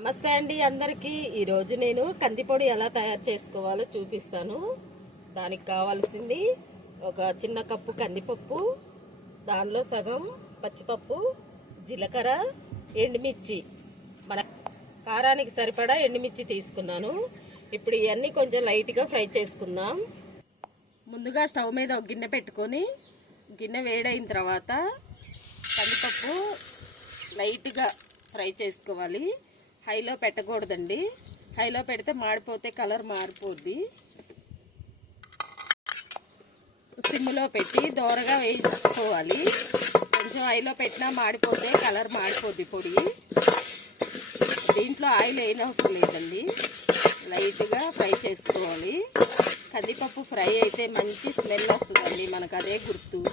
నమస్తే అండి అందరికీ. ఈరోజు నేను కందిపొడి ఎలా తయారు చేసుకోవాలో చూపిస్తాను. దానికి కావాల్సింది ఒక చిన్న కప్పు కందిపప్పు దానిలో సగం పచ్చిపప్పు జీలకర్ర ఎండుమిర్చి. మన కారానికి సరిపడా ఎండుమిర్చి తీసుకున్నాను. ఇప్పుడు ఇవన్నీ కొంచెం లైట్గా ఫ్రై చేసుకుందాం. ముందుగా స్టవ్ మీద ఒక గిన్నె పెట్టుకొని గిన్నె వేడైన తర్వాత కందిపప్పు లైట్గా ఫ్రై చేసుకోవాలి. హైలో పెట్టకూడదండి. హైలో పెడితే మాడిపోతే కలర్ మారిపోద్ది. సిమ్లో పెట్టి దోరగా వేయించుకోవాలి. కొంచెం ఆయిల్లో పెట్టినా మాడిపోతే కలర్ మాడిపోద్ది పొడి. దీంట్లో ఆయిల్ అయిన అవసరం లేదండి. లైట్గా ఫ్రై చేసుకోవాలి. కందిపప్పు ఫ్రై అయితే మంచి స్మెల్ వస్తుందండి. మనకు అదే గుర్తు.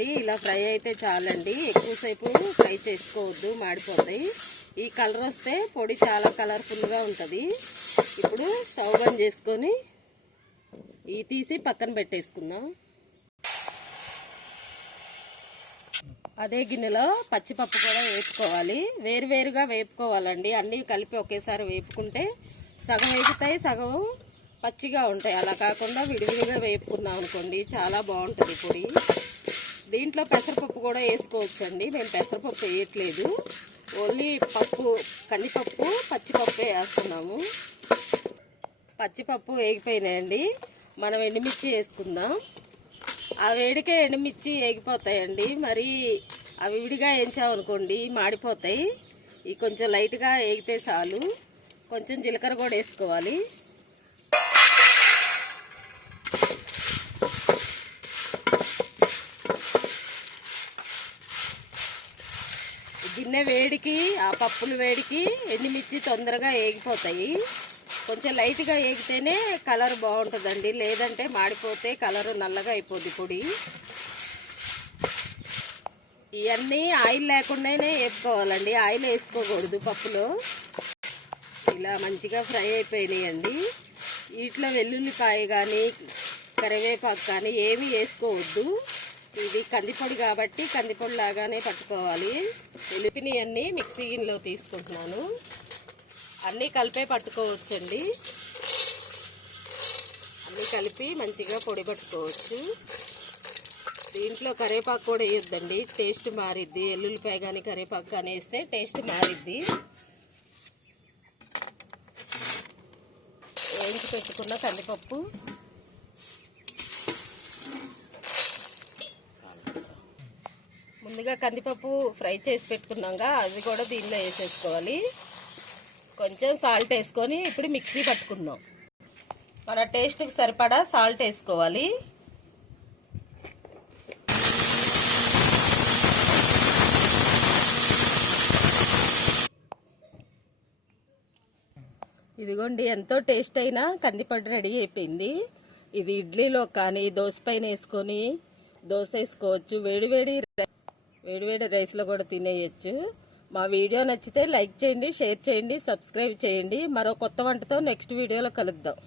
ఇదిగోండి ఇలా ఫ్రై అయితే చాలండి. ఎక్కువసేపు ఫ్రై చేసుకోవద్దు మాడిపోతాయి. ఈ కలర్ వస్తే పొడి చాలా కలర్ఫుల్గా ఉంటుంది. ఇప్పుడు స్టవ్ బంద్ చేసుకొని ఈ తీసి పక్కన పెట్టేసుకుందాం. అదే గిన్నెలో పచ్చిపప్పు కూడా వేపుకోవాలి. వేరువేరుగా వేపుకోవాలండి. అన్నీ కలిపి ఒకేసారి వేపుకుంటే సగం వేపుతాయి సగం పచ్చిగా ఉంటాయి. అలా కాకుండా విడివిడిగా వేపుకున్నాం అనుకోండి చాలా బాగుంటుంది పొడి. దీంట్లో పెసరపప్పు కూడా వేసుకోవచ్చండి. మేము పెసరపప్పు వేయట్లేదు. ఓన్లీ పప్పు కందిపప్పు పచ్చిపప్పు వేస్తున్నాము. పచ్చిపప్పు వేగిపోయినాయండి. మనం ఎండుమిర్చి వేసుకుందాం. ఆ వేడికే ఎండుమిర్చి వేగిపోతాయండి. మరి అవి విడిగా వేయించామనుకోండి మాడిపోతాయి. ఇవి కొంచెం లైట్గా వేగితే చాలు. కొంచెం జీలకర్ర కూడా వేసుకోవాలి. గిన్నె వేడికి ఆ పప్పుల వేడికి ఎండుమిర్చి తొందరగా వేగిపోతాయి కొంచెం లైట్గా వేగితేనే కలర్ బాగుంటుందండి. లేదంటే మాడిపోతే కలర్ నల్లగా అయిపోద్ది పొడి. ఇవన్నీ ఆయిల్ లేకుండానే వేపుకోవాలండి ఆయిల్ వేసుకోకూడదు పప్పులో. ఇలా మంచిగా ఫ్రై అయిపోయినాయండి. వీటిలో వెల్లుల్లిపాయ కానీ కరివేపాకు కానీ ఏమీ వేసుకోవద్దు. ఇది కందిపొడి కాబట్టి కందిపొడి లాగానే పట్టుకోవాలి. వెలుపిని అన్నీ మిక్సీ గిన్నెలో తీసుకుంటున్నాను. అన్నీ కలిపే పట్టుకోవచ్చండి. అన్నీ కలిపి మంచిగా పొడి పట్టుకోవచ్చు. దీంట్లో కరివేపాకు కూడా వేయొద్దండి. టేస్ట్ మారిద్ది. ఎల్లుల్లిపాయ కానీ కరివేపాకు కానీ వేస్తే టేస్ట్ మారిద్ది. వేయించి పెట్టుకున్న కందిపప్పు. ముందుగా కందిపప్పు ఫ్రై చేసి పెట్టుకున్నాక అది కూడా దీనిలో వేసేసుకోవాలి. కొంచెం సాల్ట్ వేసుకొని ఇప్పుడు మిక్సీ పట్టుకుందాం. మన టేస్ట్కి సరిపడా సాల్ట్ వేసుకోవాలి. ఇదిగోండి ఎంతో టేస్ట్ అయినా కందిపట్టు రెడీ అయిపోయింది. ఇది ఇడ్లీలో కానీ దోశ పైన వేసుకొని దోశ వేసుకోవచ్చు. వేడివేడి వేడివేడి రైస్లో కూడా తినేయచ్చు. మా వీడియో నచ్చితే లైక్ చేయండి షేర్ చేయండి సబ్స్క్రైబ్ చేయండి. మరో కొత్త వంటతో నెక్స్ట్ వీడియోలో కలుద్దాం.